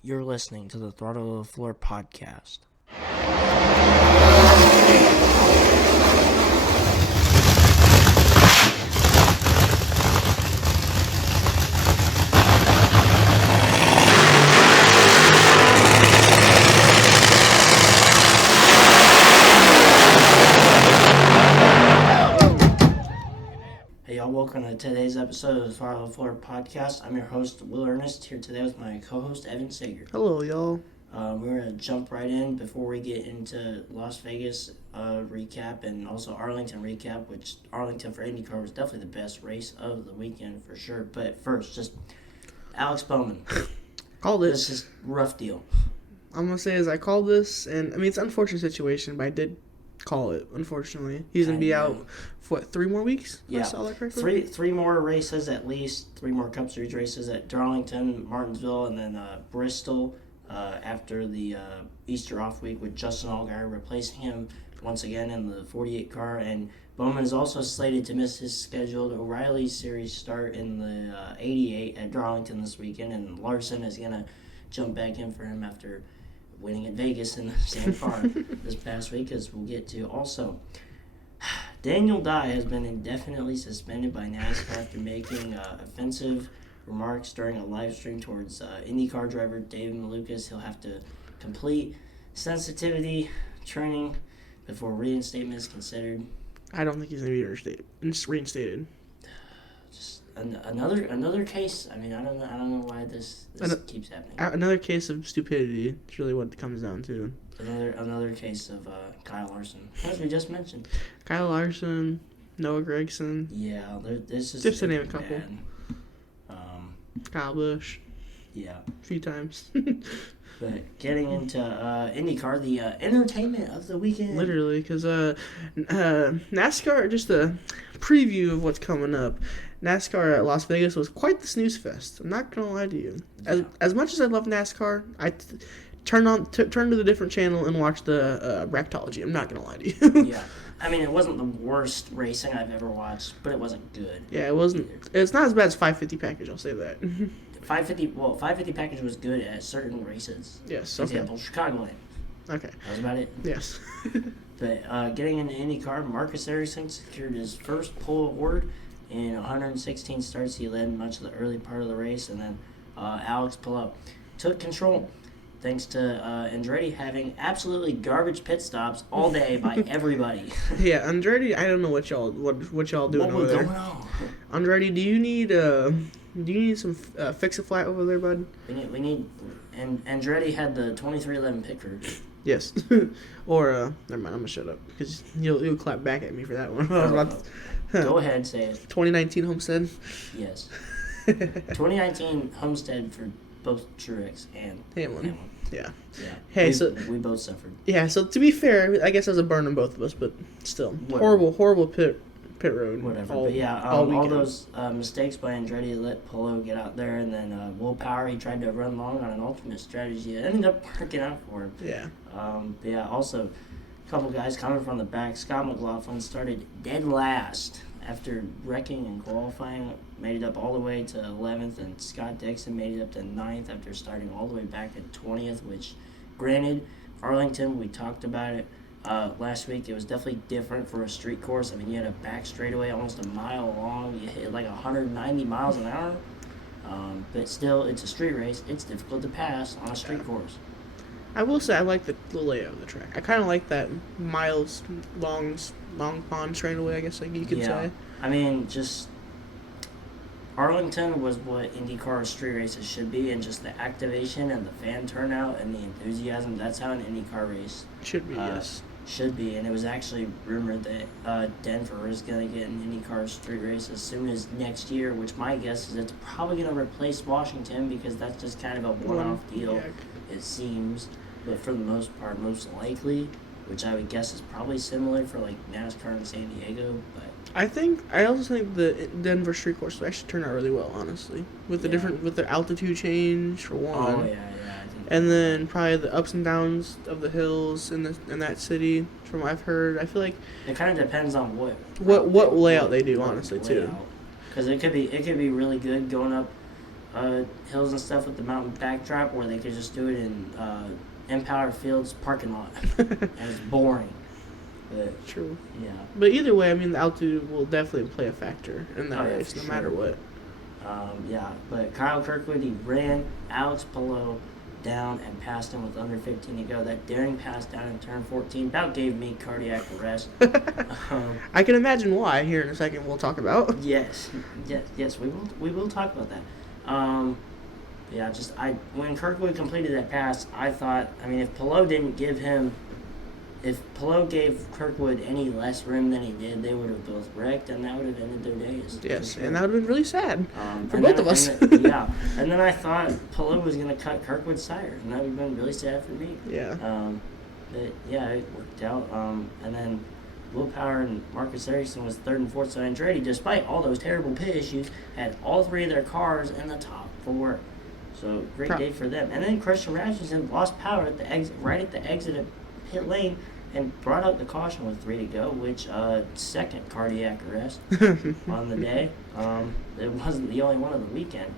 You're listening to the Throttle to the Floor podcast. Hey y'all, welcome to today's episode of the Throttle to the Floor podcast. I'm your host, Earnest, here today with my co-host, Evan Sager. Hello, y'all. We're going to jump right in before we get into Las Vegas recap and also Arlington recap, which Arlington for IndyCar was definitely the best race of the weekend for sure. But first, just Alex Bowman. Called it. This is a rough deal. I'm going to say is I called this, and I mean, it's an unfortunate situation, but I did call it, unfortunately. He's going to be out for, 3 more weeks? Yeah. I saw that correctly? Three more races at least, 3 more Cup Series races at Darlington, Martinsville, and then Bristol after the Easter off week with Justin Allgaier replacing him once again in the 48 car. And Bowman is also slated to miss his scheduled O'Reilly Series start in the 88 at Darlington this weekend, and Larson is going to jump back in for him after winning at Vegas in the same car this past week, as we'll get to. Also, Daniel Dye has been indefinitely suspended by NASCAR after making offensive remarks during a live stream towards IndyCar driver David Malukas. He'll have to complete sensitivity training before reinstatement is considered. I don't think he's going to be reinstated. Just another case. I mean, I don't know why this keeps happening. Another case of stupidity is really what it comes down to. Another case of Kyle Larson, as we just mentioned. Kyle Larson, Noah Gragson. Yeah, this is just to name a couple. Bad. Kyle Busch. Yeah. A few times. But getting into IndyCar, the entertainment of the weekend. Literally, because NASCAR, just a preview of what's coming up. NASCAR at Las Vegas was quite the snooze fest. I'm not going to lie to you. As much as I love NASCAR, I turn to the different channel and watch the Bracketology. I'm not going to lie to you. Yeah. I mean, it wasn't the worst racing I've ever watched, but it wasn't good. Yeah, it wasn't. Either. It's not as bad as 550 package, I'll say that. 550 package was good at certain races. Yes, For example, Chicagoland. Okay. That was about it. Yes. But getting into IndyCar, Marcus Ericsson secured his first pole award in 116 starts. He led much of the early part of the race, and then Alex Palou took control, thanks to Andretti having absolutely garbage pit stops all day by everybody. Yeah, Andretti, I don't know what y'all doing over there. Going on? Andretti, do you need some fix-a-flat over there, bud? We need, and Andretti had the 2311 pit crew. Yes. Or never mind, I'm gonna shut up because you'll clap back at me for that one. Go ahead, say it. 2019 Homestead. Yes. 2019 Homestead for both Truex and Hamlin. Yeah. Yeah. Hey, we both suffered. Yeah. So to be fair, I guess that was a burn on both of us, but still, Whatever. horrible pit road. Whatever. But yeah, all those mistakes by Andretti let Polo get out there, and then Will Power, he tried to run long on an alternate strategy. It ended up working out for him. Yeah. But yeah, also a couple guys coming from the back. Scott McLaughlin started dead last after wrecking and qualifying, made it up all the way to 11th, and Scott Dixon made it up to 9th after starting all the way back at 20th, which, granted, Arlington, we talked about it last week, it was definitely different for a street course. I mean, you had a back straightaway almost a mile long, you hit like 190 miles an hour, but still, it's a street race, it's difficult to pass on a street course. I will say I like the layout of the track. I kind of like that miles long pond straightaway, I guess you could say. I mean, just Arlington was what IndyCar street races should be, and just the activation and the fan turnout and the enthusiasm, that's how an IndyCar race should be, yes. Should be, and it was actually rumored that Denver is going to get an IndyCar street race as soon as next year, which my guess is it's probably going to replace Washington because that's just kind of a one-off deal, it seems. But for the most part, most likely, which I would guess is probably similar for like NASCAR in San Diego. But I also think the Denver street course will actually turn out really well, honestly, with the altitude change for one. Oh yeah. And then probably the ups and downs of the hills in that city, from what I've heard. I feel like it kind of depends on what layout they do, honestly, too. Because it could be really good going up hills and stuff with the mountain backdrop, or they could just do it in Empower Field's parking lot. And it's boring. But, True. yeah. But either way, I mean, the altitude will definitely play a factor in that race, no matter what. Yeah, but Kyle Kirkwood, he ran Alex Palou down and passed him with under 15 to go. That daring pass down in turn 14 about gave me cardiac arrest. I can imagine why. Here in a second, we'll talk about. Yes, we will talk about that. Yeah, when Kirkwood completed that pass, I thought, I mean, if Palou gave Kirkwood any less room than he did, they would have both wrecked, and that would have ended their days. Yes, sure. and that would have been really sad for and both then- of us. And then I thought Palou was going to cut Kirkwood's tires, and that would have been really sad for me. Yeah. But yeah, it worked out. And then Will Power and Marcus Ericsson was third and fourth. So Andretti, despite all those terrible pit issues, had all three of their cars in the top four. So great day for them. And then Christian Rasmussen lost power at the right at the exit of pit lane and brought out the caution with 3 to go, which second cardiac arrest on the day. It wasn't the only one of the weekend.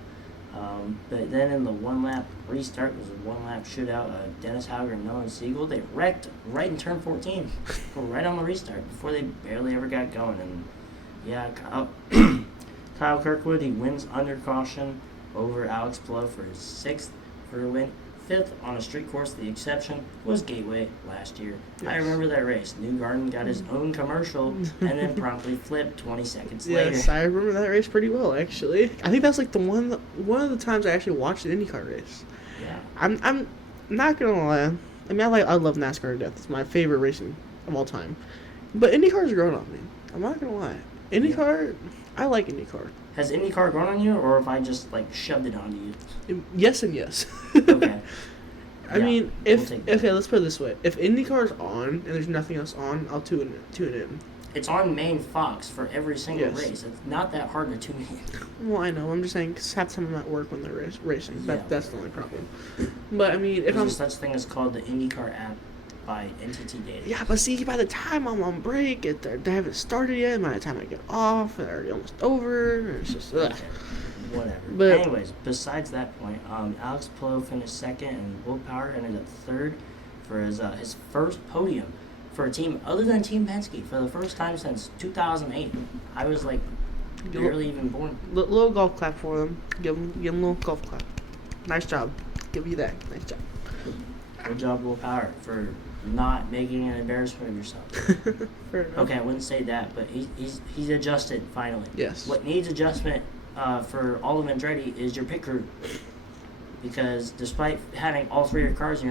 But then in the one-lap restart, it was a one-lap shootout. Dennis Hauger and Nolan Siegel, they wrecked right in turn 14, right on the restart, before they barely ever got going. And yeah, Kyle Kirkwood, he wins under caution over Alex Palou for his 6th career win. 5th on a street course. The exception was Gateway last year. Yes. I remember that race. Newgarden got his own commercial and then promptly flipped 20 seconds later. Yes, I remember that race pretty well, actually. I think that's like one of the times I actually watched an IndyCar race. Yeah. I'm not gonna lie. I mean, I love NASCAR to death. It's my favorite racing of all time. But IndyCar's grown on me. I'm not gonna lie. IndyCar, I like IndyCar. Has IndyCar grown on you, or have I just shoved it onto you? Yes and yes. Okay. I mean, let's put it this way: if IndyCar's on and there's nothing else on, I'll tune in. It's on main Fox for every single race. It's not that hard to tune in. Well, I know. I'm just saying, cause half the time I'm at work when they're racing. That's the only problem. But I mean, if there's such thing as called the IndyCar app by NTT Data. Yeah, but see, by the time I'm on break, they haven't started yet. By the time I get off, they're already almost over. It's just ugh. Whatever. But anyways, besides that point, Alex Palou finished second, and Will Power ended up third for his first podium for a team other than Team Penske for the first time since 2008. I was barely even born. Little golf clap for them. Give them a little golf clap. Nice job. Give you that. Nice job. Good job, Will Power, for not making an embarrassment of yourself. Fair enough. Okay, I wouldn't say that, but he's adjusted finally. Yes. What needs adjustment for all of Andretti is your pit crew, because despite having all three of your cars in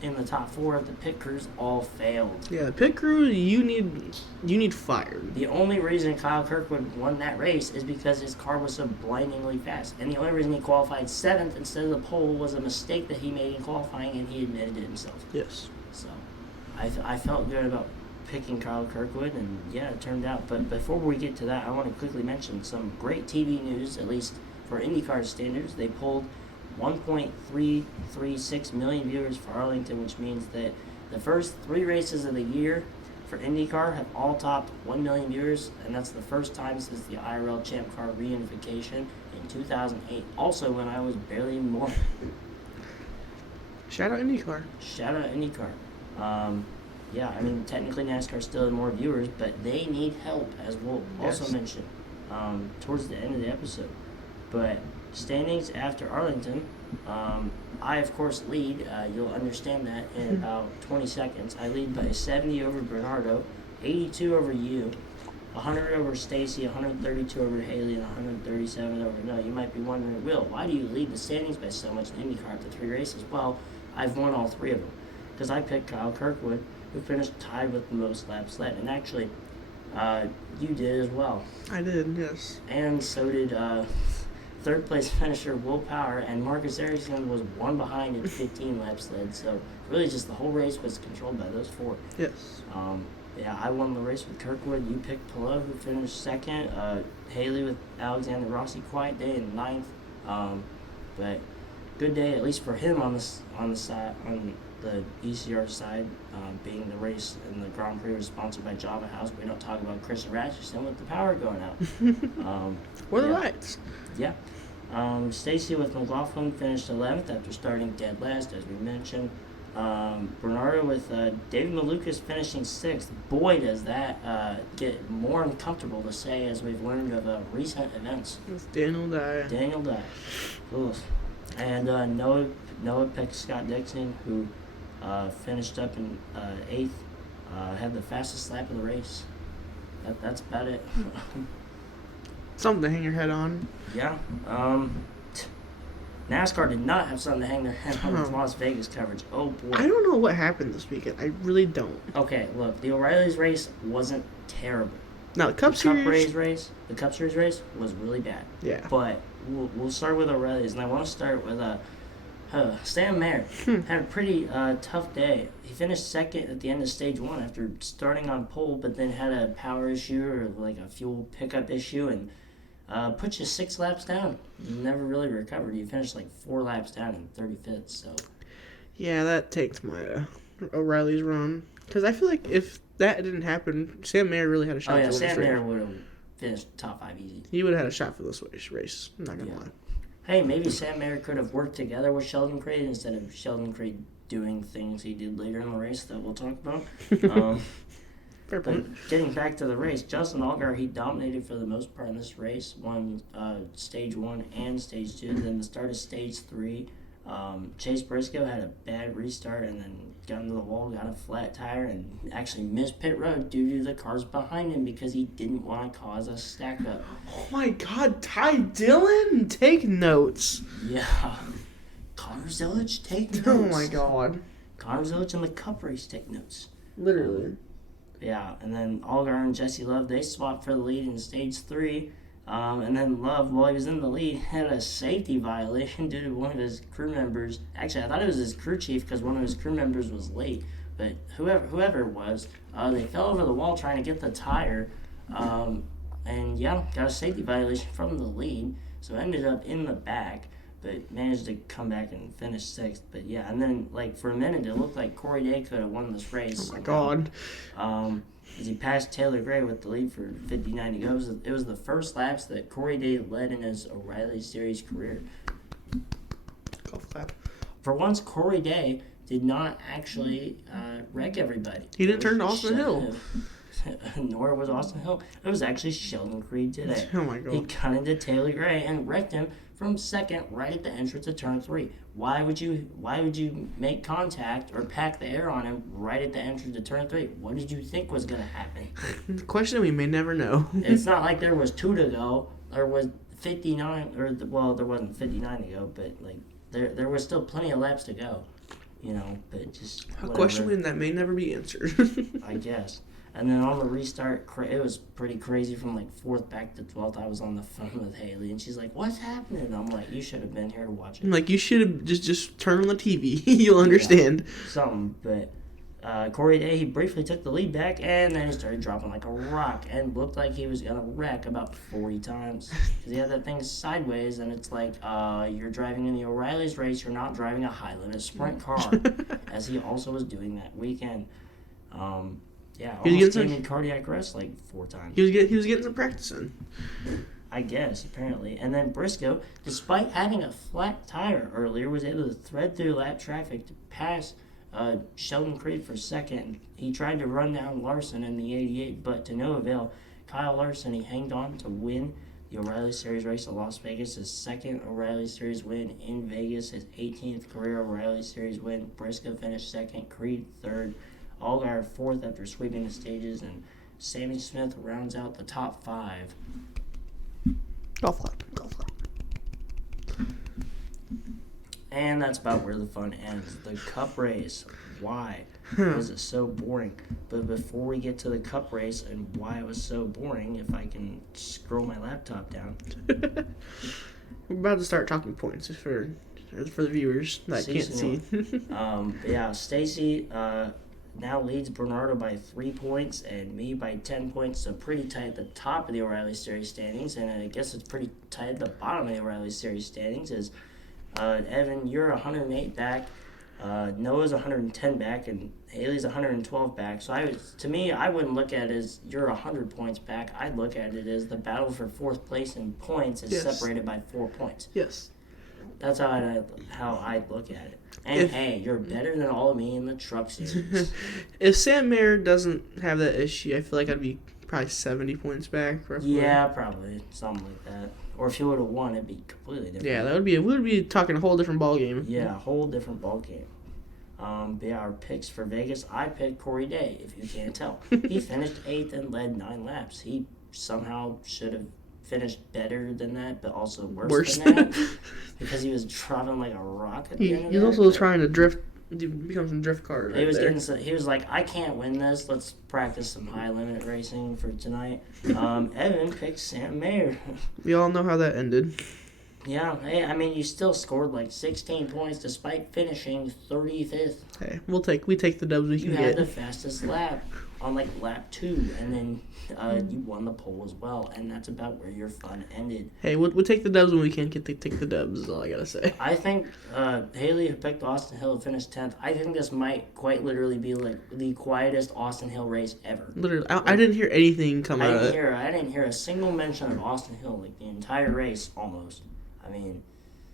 the top four, the pit crews all failed. Yeah, the pit crew you need fired. The only reason Kyle Kirkwood won that race is because his car was so blindingly fast, and the only reason he qualified 7th instead of the pole was a mistake that he made in qualifying, and he admitted it himself. Yes. So, I felt good about picking Kyle Kirkwood, and yeah, it turned out. But before we get to that, I want to quickly mention some great TV news, at least for IndyCar standards. They pulled 1.336 million viewers for Arlington, which means that the first 3 races of the year for IndyCar have all topped 1 million viewers, and that's the first time since the IRL Champ Car reunification in 2008, also when I was barely even born. Shout out IndyCar. Shout out IndyCar. Yeah, I mean, technically NASCAR still has more viewers, but they need help, as we'll also mention towards the end of the episode. But standings after Arlington, I, of course, lead. You'll understand that in about 20 seconds. I lead by 70 over Bernardo, 82 over you, 100 over Stacy, 132 over Haley, and 137 over No. You might be wondering, Will, why do you lead the standings by so much in IndyCar after 3 races? Well, I've won all 3 of them, because I picked Kyle Kirkwood, who finished tied with the most laps led. And actually, you did as well. I did, yes. And so did third place finisher Will Power, and Marcus Ericsson was 1 behind in 15 laps led. So really just the whole race was controlled by those 4. Yes. Yeah, I won the race with Kirkwood. You picked Palou, who finished 2nd. Haley with Alexander Rossi, quiet day in 9th. But good day, at least for him on the ECR side, being the race and the Grand Prix was sponsored by Java House. We don't talk about Christian Ratchison with the power going out. Or the lights. Yeah. Stacy with McLaughlin finished 11th after starting dead last, as we mentioned. Bernardo with David Malukas finishing 6th. Boy, does that get more uncomfortable to say as we've learned of recent events. It's Daniel Dye. Daniel Dye. Oof. And Noah picked Scott Dixon, who finished up in 8th. Had the fastest lap of the race. That's about it. Something to hang your head on. Yeah. NASCAR did not have something to hang their head on with Las Vegas coverage. Oh, boy. I don't know what happened this weekend. I really don't. Okay, look, the O'Reilly's race wasn't terrible. Now, the Cup Series race was really bad. Yeah. But we'll start with O'Reilly's, and I want to start with Sam Mayer. Had a pretty tough day. He finished 2nd at the end of stage 1 after starting on pole, but then had a power issue or like a fuel pickup issue, and put you 6 laps down. Never really recovered. He finished like 4 laps down in 35th. So. Yeah, that takes my O'Reilly's run. Because I feel like if that didn't happen, Sam Mayer really had a shot. Oh yeah, Sam Mayer would have finished top 5 easy. He would have had a shot for this race. I'm not gonna lie. Hey, maybe Sam Mayer could have worked together with Sheldon Creed instead of Sheldon Creed doing things he did later in the race that we'll talk about. Fair point. But getting back to the race, Justin Allgaier, he dominated for the most part in this race, won stage 1 and stage 2. Then the start of stage 3, Chase Briscoe had a bad restart and then got into the wall, got a flat tire, and actually missed pit road due to the cars behind him because he didn't want to cause a stack up. Oh my God, Ty Dillon, take notes. Yeah. Connor Zillage, take notes. Oh my God. Connor Zillage in the Cup race, take notes. Literally. Yeah, and then Allgaier and Jesse Love, they swapped for the lead in stage 3. And then Love, while he was in the lead, had a safety violation due to one of his crew members. Actually, I thought it was his crew chief because one of his crew members was late. But whoever it was, they fell over the wall trying to get the tire. And yeah, got a safety violation from the lead. So ended up in the back, but managed to come back and finish 6th. But yeah, and then like for a minute, it looked like Corey Day could have won this race. Oh my God. As he passed Taylor Gray with the lead for 59 to go. It was the first laps that Corey Day led in his O'Reilly Series career. Golf clap. For once, Corey Day did not actually wreck everybody. He didn't turn to Austin Hill. Nor was Austin Hill. It was actually Sheldon Creed today. Oh my God. He cut into Taylor Gray and wrecked him from 2nd right at the entrance of turn 3. Why would you make contact or pack the air on him right at the entrance of turn 3? What did you think was going to happen? The question we may never know. It's not like there was 2 to go or was 59 or there wasn't 59 to go, but like there was still plenty of laps to go, but just A question that may never be answered. I guess. And then on the restart, it was pretty crazy from like 4th back to 12th. I was on the phone with Haley, and she's like, "What's happening?" And I'm like, "You should have been here to watch it." I'm like, you should have just turn on the TV. You'll understand. Yeah, something, but Corey Day, he briefly took the lead back, and then he started dropping like a rock, and looked like he was gonna wreck about 40 times because he had that thing sideways, and it's like, you're driving in the O'Reilly's race, you're not driving a high limit sprint car, as he also was doing that weekend. Yeah, almost came in cardiac arrest like 4 times. He was getting some practice in. I guess, apparently. And then Briscoe, despite having a flat tire earlier, was able to thread through lap traffic to pass Sheldon Creed for 2nd. He tried to run down Larson in the 88, but to no avail. Kyle Larson, he hanged on to win the O'Reilly Series race at Las Vegas, his 2nd O'Reilly Series win in Vegas, his 18th career O'Reilly Series win. Briscoe finished 2nd, Creed 3rd. Allgaier 4th after sweeping the stages, and Sammy Smith rounds out the top 5. Golf clap. And that's about where the fun ends. The Cup race. Why was it so boring? But before we get to the Cup race and why it was so boring, if I can scroll my laptop down. We're about to start talking points for the viewers that can't see. Yeah, Stacy now leads Bernardo by 3 points and me by 10 points, so pretty tight at the top of the O'Reilly Series standings, and I guess it's pretty tight at the bottom of the O'Reilly Series standings as Evan, you're 108 back, Noah's 110 back and Haley's 112 back. So to me, I wouldn't look at it as you're 100 points back. I'd look at it as the battle for fourth place in points is separated by 4 points. Yes. That's how I'd look at it. And hey, you're better than all of me in the truck series. If Sam Mayer doesn't have that issue, I feel like I'd be probably 70 points back. Roughly. Yeah, probably something like that. Or if he would have won, it'd be completely different. Yeah, we would be talking a whole different ball game. Yeah, a whole different ball game. But yeah, our picks for Vegas, I picked Corey Day, if you can't tell. He finished 8th and led 9 laps. He somehow should have finished better than that, but also worse than that. Because he was driving like a rock at the end of it. He was also trying to become some drift car. He was like, I can't win this. Let's practice some high limit racing for tonight. Evan picked Sam Mayer. We all know how that ended. Yeah, hey, I mean, you still scored like 16 points despite finishing 35th. Hey, we take the dubs we can get. You had the fastest lap on like lap 2, and then you won the pole as well, and that's about where your fun ended. Hey, we'll take the dubs when we can take the dubs, is all I gotta say. I think Haley, who picked Austin Hill, finished 10th. I think this might quite literally be like the quietest Austin Hill race ever. Literally, I didn't hear anything come out of it. I didn't hear a single mention of Austin Hill, like the entire race almost. I mean,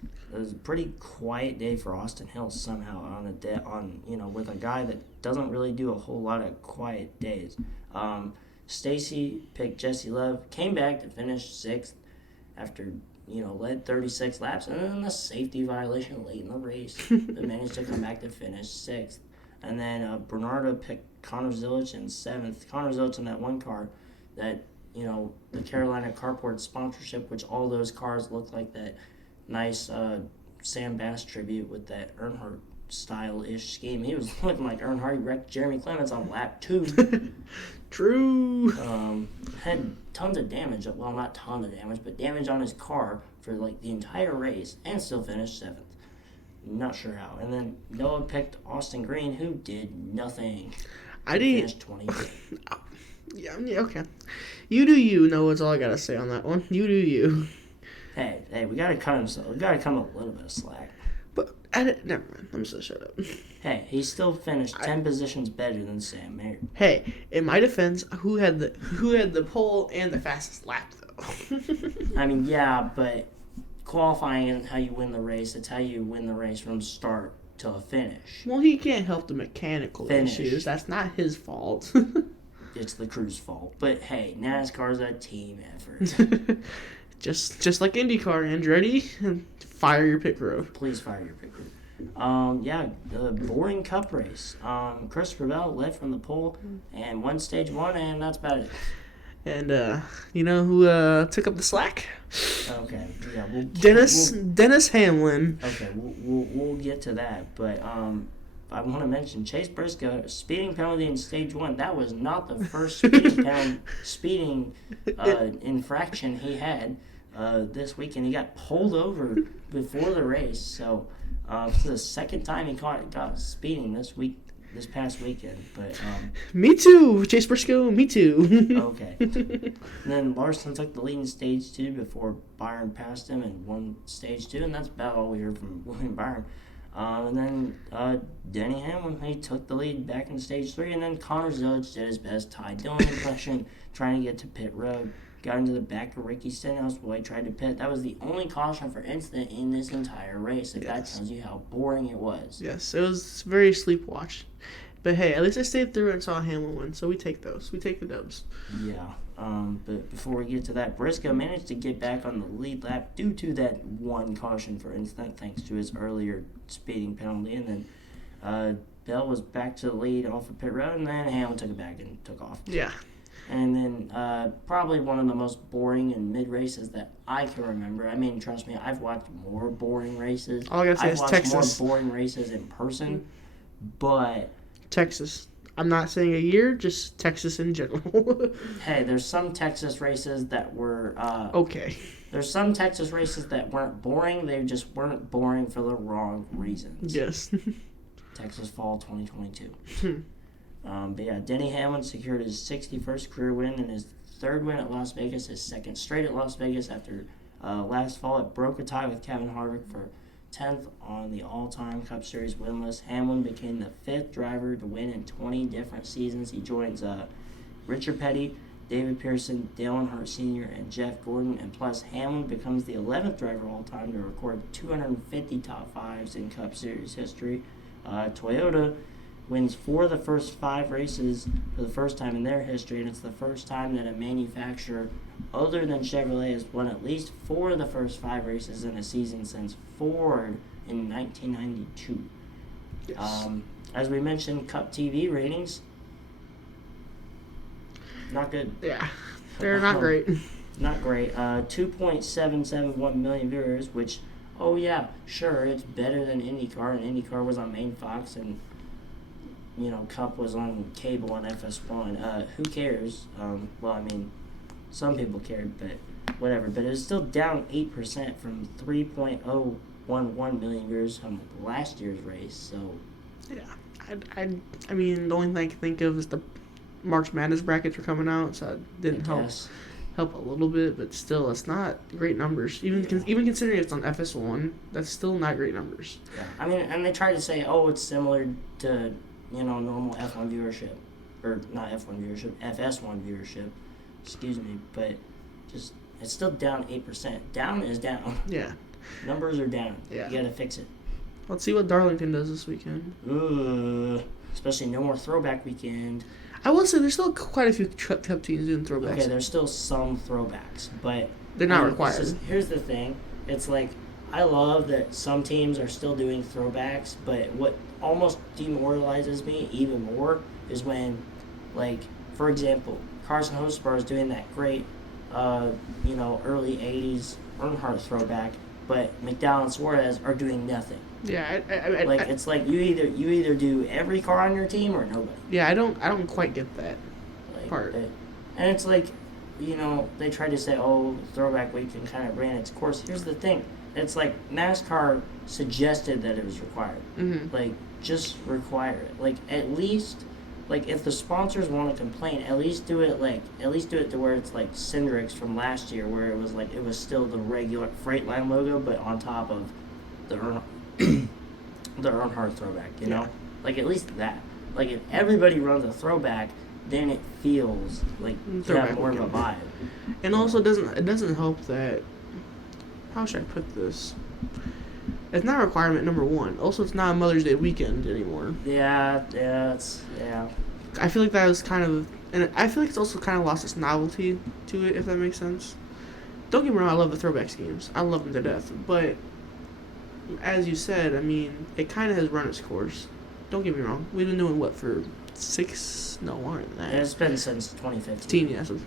it was a pretty quiet day for Austin Hill somehow with a guy that doesn't really do a whole lot of quiet days. Stacy picked Jesse Love, came back to finish 6th after led 36 laps, and then a safety violation late in the race, but managed to come back to finish 6th. And then Bernardo picked Connor Zilic in 7th. Connor Zilic in that one car that the Carolina Carport sponsorship, which all those cars look like that nice Sam Bass tribute with that Earnhardt style-ish scheme. He was looking like Earnhardt. He wrecked Jeremy Clements on lap 2. True. Had tons of damage. Well, not tons of damage, but damage on his car for like the entire race and still finished 7th. Not sure how. And then Noah picked Austin Green, who did nothing. Finished 20th. Yeah, okay. You do you, Noah, is all I gotta say on that one. You do you. Hey, we gotta cut him. We gotta cut him a little bit of slack. But never mind. I'm just gonna shut up. Hey, he still finished 10 positions better than Sam Mayer. Hey, in my defense, who had the pole and the fastest lap though? I mean, yeah, but qualifying isn't how you win the race. It's how you win the race from start to a finish. Well, he can't help the mechanical issues. That's not his fault. It's the crew's fault. But hey, NASCAR's a team effort. just like IndyCar, Andretti, fire your pit crew. Please fire your pit crew. The boring cup race. Christopher Bell led from the pole and won stage 1, and that's about it. And you know who took up the slack? Okay, yeah, Dennis Hamlin. Okay, we'll get to that, but I want to mention Chase Briscoe speeding penalty in stage 1. That was not the first speeding infraction he had this weekend. He got pulled over before the race, so it's the second time he got speeding this past weekend. But me too, Chase Briscoe. Me too. Okay. And then Larson took the lead in stage 2 before Byron passed him and won stage 2, and that's about all we heard from William Byron. And then Denny Hamlin, he took the lead back in stage 3, and then Connor Zilic did his best Ty Dillon impression, trying to get to pit road. Got into the back of Ricky Stenhouse while he tried to pit. That was the only caution for incident in this entire race. If that tells you how boring it was. Yes, it was very sleepwatch. But hey, at least I stayed through and saw Hamlin win, so we take those. We take the dubs. Yeah. But before we get to that, Briscoe managed to get back on the lead lap due to that one caution for incident, thanks to his earlier speeding penalty. And then Bell was back to the lead off of pit road, and then Hamlin took it back and took off. Yeah. And then probably one of the most boring and mid races that I can remember. I mean, trust me, I've watched more boring races. All I gotta say is Texas. I've watched more boring races in person, but Texas. I'm not saying a year, just Texas in general. Hey, there's some Texas races that were okay. There's some Texas races that weren't boring. They just weren't boring for the wrong reasons. Yes. Texas Fall 2022. But yeah, Denny Hamlin secured his 61st career win and his 3rd win at Las Vegas, his 2nd straight at Las Vegas after last fall. It broke a tie with Kevin Harvick for 10th on the all-time Cup Series win list. Hamlin became the 5th driver to win in 20 different seasons. He joins Richard Petty, David Pearson, Dale Earnhardt Sr., and Jeff Gordon. And plus, Hamlin becomes the 11th driver all-time to record 250 top fives in Cup Series history. Toyota wins 4 of the first 5 races for the first time in their history, and it's the first time that a manufacturer other than Chevrolet has won at least 4 of the first 5 races in a season since Ford in 1992. Yes. As we mentioned, Cup TV ratings, not good. Yeah, they're not great. Not great. 2.771 million viewers, which, oh yeah, sure, it's better than IndyCar, and IndyCar was on main Fox, and Cup was on cable on FS1. Who cares? Well, I mean, some people cared, but whatever. But it was still down 8% from 3.011 million viewers from last year's race. So, yeah, I mean, the only thing I can think of is the March Madness brackets were coming out, so it didn't help a little bit, but still, it's not great numbers. Even considering it's on FS1, that's still not great numbers. Yeah, I mean, and they try to say, oh, it's similar to normal F1 viewership, or not F1 viewership, FS1 viewership. Excuse me, but just it's still down 8%. Down is down. Yeah. Numbers are down. Yeah. You gotta fix it. Let's see what Darlington does this weekend. Especially no more throwback weekend. I will say there's still quite a few Cup teams doing throwbacks. Okay, there's still some throwbacks, but they're not required. Here's the thing. It's like, I love that some teams are still doing throwbacks, but what almost demoralizes me even more is when, like, for example, Carson Hocebar is doing that great, early 80s Earnhardt throwback, but McDowell and Suarez are doing nothing. Yeah, it's like you either do every car on your team or nobody. Yeah, I don't quite get that part. And it's like, they try to say, oh, throwback weekend kind of ran its course. Here's the thing. It's like NASCAR suggested that it was required. Mm-hmm. Like, just require it. Like, at least, like, if the sponsors want to complain, at least do it to where it's like Cindrix from last year, where it was still the regular Freightline logo, but on top of the Earnhardt throwback, you know? Like, at least that. Like, if everybody runs a throwback, then it feels like you have more of a vibe. And also, it doesn't help that, how should I put this? It's not a requirement, number one. Also, it's not a Mother's Day weekend anymore. Yeah. I feel like that was kind of, and I feel like it's also kind of lost its novelty to it, if that makes sense. Don't get me wrong, I love the throwback schemes. I love them to death. But, as you said, I mean, it kind of has run its course. Don't get me wrong. We've been doing, what, for longer than that. It's been since 2015. Yeah, so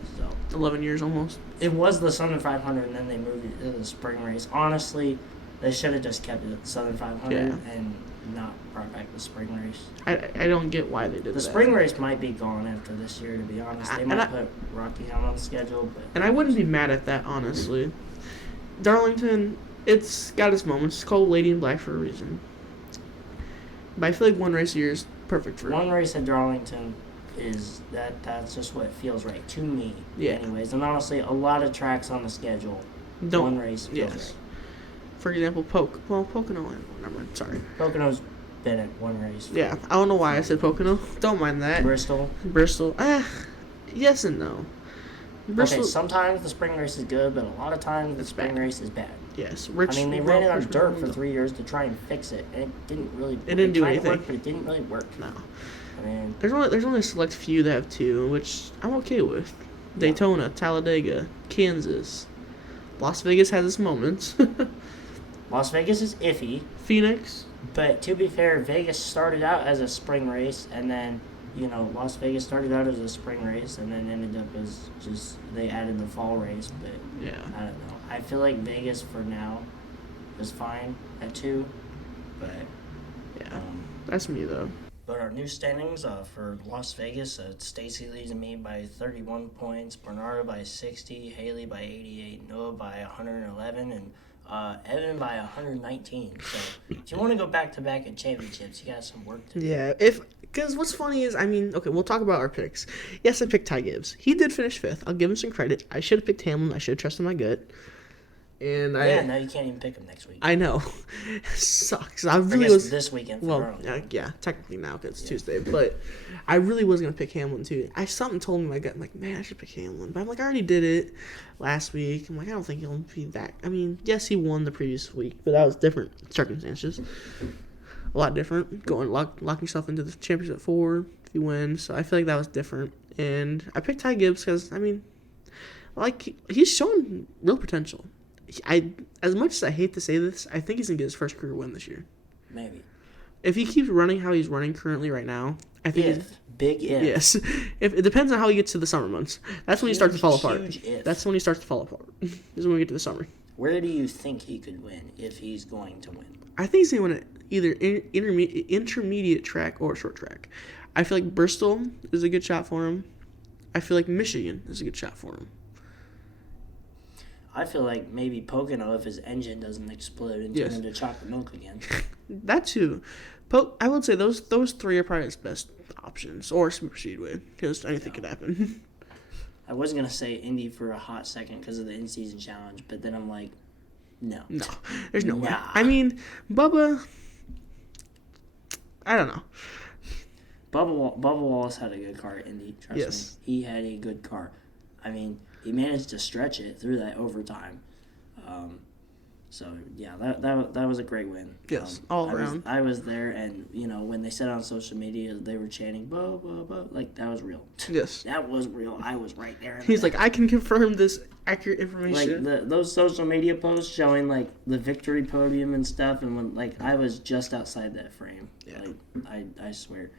11 years almost. It was the Southern 500, and then they moved it to the spring race. Honestly, they should have just kept it at the Southern 500 and not brought back the spring race. I don't get why they did that. The spring race might be gone after this year, to be honest. They might put Rockingham on the schedule. And I wouldn't be mad at that, honestly. Darlington, it's got its moments. It's called Lady in Black for a reason. But I feel like one race a year is perfect for it. One race at Darlington is that's just what it feels right to me. Yeah. Anyways, and honestly, a lot of tracks on the schedule. One race feels right. For example, Pocono. Never mind. Sorry. Pocono's been at one race. Yeah, I don't know why I said Pocono. Don't mind that. Bristol. Yes and no. Bristol. Okay, sometimes the spring race is good, but a lot of times the spring race is bad. Yes, they ran it on dirt for 3 years to try and fix it, and it didn't really. It didn't do anything. But it didn't really work. No. I mean, there's only a select few that have two, which I'm okay with. Daytona, Talladega, Kansas, Las Vegas has its moments. Las Vegas is iffy. Phoenix. But to be fair, Vegas started out as a spring race, and then, Las Vegas started out as a spring race, and then ended up as just, they added the fall race, but yeah. I don't know. I feel like Vegas for now is fine at 2, but yeah, that's me though. But our new standings for Las Vegas, Stacy leads me by 31 points, Bernardo by 60, Haley by 88, Noah by 111, and Evan by 119. So if you want to go back-to-back at championships, you got some work to do. Yeah, because what's funny is, okay, we'll talk about our picks. Yes, I picked Ty Gibbs. He did finish 5th. I'll give him some credit. I should have picked Hamlin. I should have trusted my gut. And now you can't even pick him next week. I know. It sucks. I I really guess was this weekend for well, Arlington. yeah, technically now because it's Tuesday, but I really was gonna pick Hamlin too. Something told me in my gut, I'm like, man, I should pick Hamlin, but I'm like, I already did it last week. I'm like, I don't think he'll be that. I mean, yes, he won the previous week, but that was different circumstances, a lot different. Lock yourself into the championship at 4 if you win. So I feel like that was different, and I picked Ty Gibbs because I mean, like he's showing real potential. As much as I hate to say this, I think he's gonna get his first career win this year. Maybe. If he keeps running how he's running currently right now, I think Big if. yes. If it depends on how he gets to the summer months. That's when he starts to fall apart. Huge if. That's when he starts to fall apart. Is when we get to the summer. Where do you think he could win if he's going to win? I think he's gonna win either intermediate track or short track. I feel like Bristol is a good shot for him. I feel like Michigan is a good shot for him. I feel like maybe Pocono if his engine doesn't explode and turn into chocolate milk again. That too. I would say those three are probably his best options, or Super Speedway, because anything could happen. I was going to say Indy for a hot second because of the in-season challenge, but then I'm like, no. No, there's no way. Nah. I mean, Bubba, I don't know. Bubba Wallace had a good car at Indy, trust Yes. me. He had a good car. I mean, he managed to stretch it through that overtime. So, yeah, that was a great win. Yes, all around. I was there, and, when they said on social media, they were chanting, "Bo, bo, bo," like, that was real. Yes. That was real. I was right there. He's like, I can confirm this accurate information. Like, those social media posts showing, like, the victory podium and stuff, and when, like, I was just outside that frame. Yeah. Like, I swear.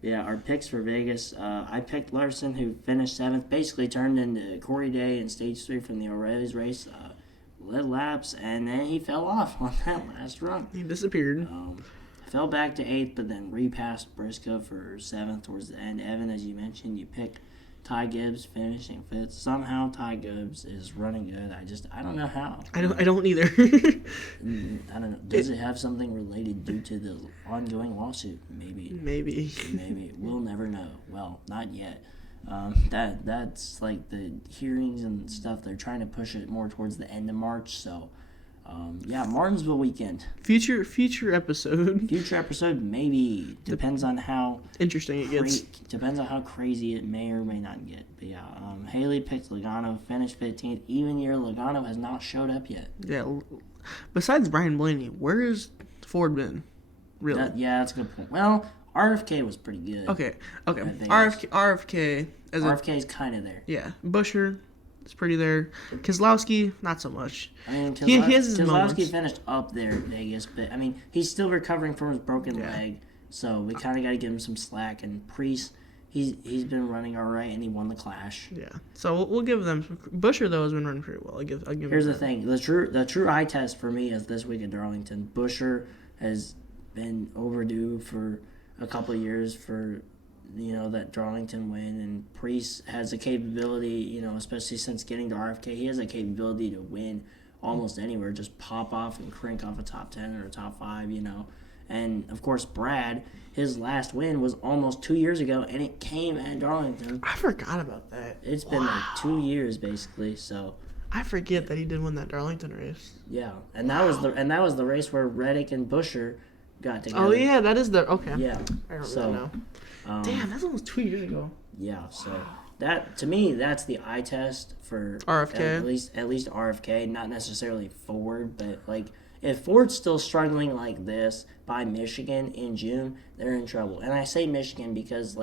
Yeah, our picks for Vegas. I picked Larson, who finished 7th, basically turned into Corey Day in Stage 3 from the O'Reilly's race. Led laps, and then he fell off on that last run. He disappeared. Fell back to 8th, but then repassed Briscoe for 7th towards the end. Evan, as you mentioned, you picked Ty Gibbs finishing 5th. Somehow Ty Gibbs is running good. I don't know how. I don't either. I don't know. Does it have something related due to the ongoing lawsuit? Maybe. We'll never know. Well, not yet. That's like the hearings and stuff. They're trying to push it more towards the end of March. So, Martinsville weekend. Future episode. Future episode, maybe. Depends on how interesting it gets. Depends on how crazy it may or may not get. But yeah, Haley picked Logano, finished 15th. Even year Logano has not showed up yet. Yeah. Besides Brian Blaney, where has Ford been? Really? That's a good point. Well, RFK was pretty good. Okay. RFK is kind of there. Yeah. Busher is pretty there. Keselowski, not so much. I mean, he has his moments. Keselowski finished up there in Vegas, but I mean, he's still recovering from his broken leg, so we kind of got to give him some slack. And Prix, he's been running all right, and he won the Clash. Yeah. So we'll give them. Busher though has been running pretty well. I'll give. Here's the thing: the true eye test for me is this week at Darlington. Busher has been overdue for a couple of years for that Darlington win, and Prix has a capability, especially since getting to RFK, he has a capability to win almost anywhere, just pop off and crank off a top 10 or a top 5, and of course Brad, his last win was almost 2 years ago, and it came at Darlington. I forgot about that. It's been like 2 years basically, so I forget that he did win that Darlington race. Yeah, and that was the race where Reddick and Busher got together. Oh yeah, that is the okay. Yeah, I remember that now. Damn, that's almost 2 years ago. Yeah, so that to me that's the eye test for RFK. At least RFK, not necessarily Ford, but like if Ford's still struggling like this by Michigan in June, they're in trouble. And I say Michigan because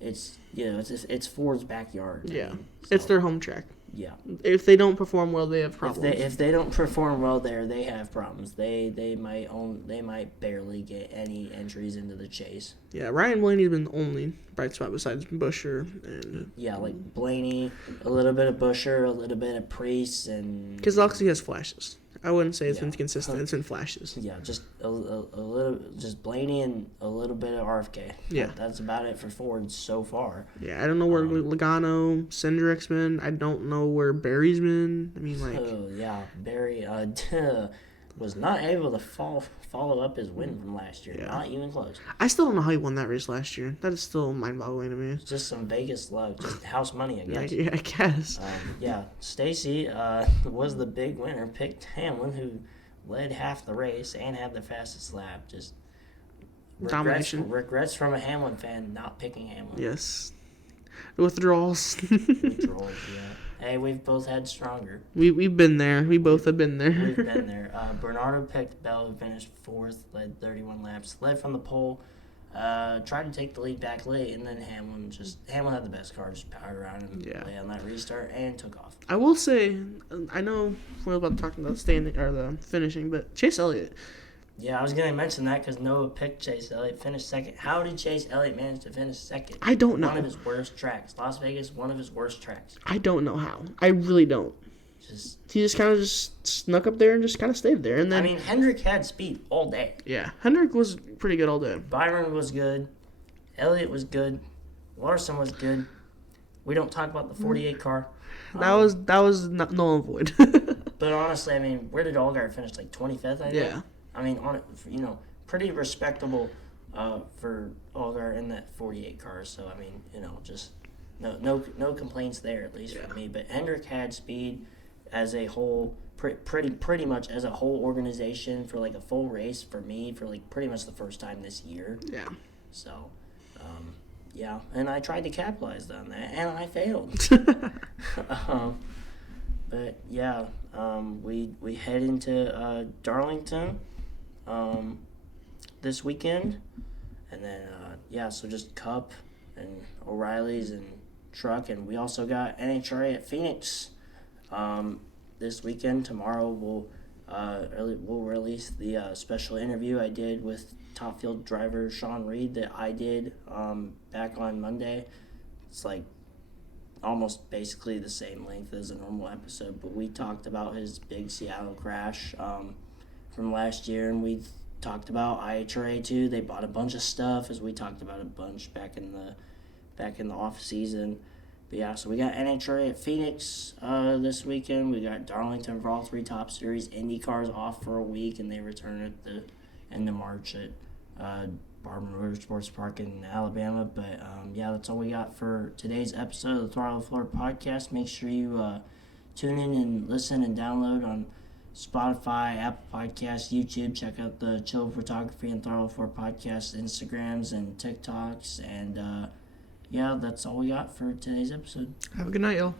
it's Ford's backyard. Yeah, it's their home track. Yeah. If they don't perform well, they have problems. If they don't perform well there, they have problems. They might barely get any entries into the chase. Yeah, Ryan Blaney's been the only bright spot besides Busher and like Blaney, a little bit of Busher, a little bit of Prix, and Keselowski has flashes. I wouldn't say it's been consistent. It's been flashes. Yeah, just a little, just Blaney and a little bit of RFK. Yeah, that's about it for Ford so far. Yeah, I don't know where Logano, Cindric's been. I don't know where Barry's been. I mean, like. Oh yeah, Barry. was not able to follow up his win from last year. Yeah. Not even close. I still don't know how he won that race last year. That is still mind-boggling to me. It's just some Vegas luck, just house money, I guess. Yeah, I guess. Yeah, Stacy was the big winner. Picked Hamlin, who led half the race and had the fastest lap. Just Domination. Regrets from a Hamlin fan not picking Hamlin. Yes. The withdrawals. Withdrawals, yeah. Hey, we've both had stronger. We've been there. We both have been there. We've been there. Bernardo picked Bell, who finished 4th, led 31 laps, led from the pole. Tried to take the lead back late, and then Hamlin had the best car, just powered around and lay on that restart and took off. I will say, I know we're about to talk about the finishing, but Chase Elliott. Yeah, I was going to mention that because Noah picked Chase Elliott, finished second. How did Chase Elliott manage to finish second? I don't know. One of his worst tracks. Las Vegas, one of his worst tracks. I don't know how. I really don't. He just kind of just snuck up there and just kind of stayed there. And then, I mean, Hendrick had speed all day. Yeah, Hendrick was pretty good all day. Byron was good. Elliott was good. Larson was good. We don't talk about the 48 car. That was not null and void. But honestly, I mean, where did Allgaier finish? Like 25th, I think? Yeah. I mean, pretty respectable for Allgaier in that 48 car. So, I mean, just no complaints there, at least for me. But Hendrick had speed as a whole, pretty much as a whole organization for like a full race for me for like pretty much the first time this year. Yeah. So, yeah, and I tried to capitalize on that, and I failed. But yeah, we head into Darlington this weekend, and then so just Cup and O'Reilly's and Truck, and we also got NHRA at Phoenix this weekend. Tomorrow we'll release the special interview I did with Top Field driver Sean Reed that I did back on Monday. It's like almost basically the same length as a normal episode, but we talked about his big Seattle crash from last year, and we talked about NHRA too. They bought a bunch of stuff, as we talked about a bunch back in the off season. But yeah, so we got NHRA at Phoenix this weekend. We got Darlington for all 3 Top Series. IndyCar's off for a week, and they return at the end of March at Barber Motorsports Park in Alabama. But that's all we got for today's episode of the Throttle Floor podcast. Make sure you tune in and listen and download on Spotify, Apple Podcasts, YouTube. Check out the Chill Photography and Throttle Floor podcast Instagrams and TikToks. And that's all we got for today's episode. Have a good night, y'all.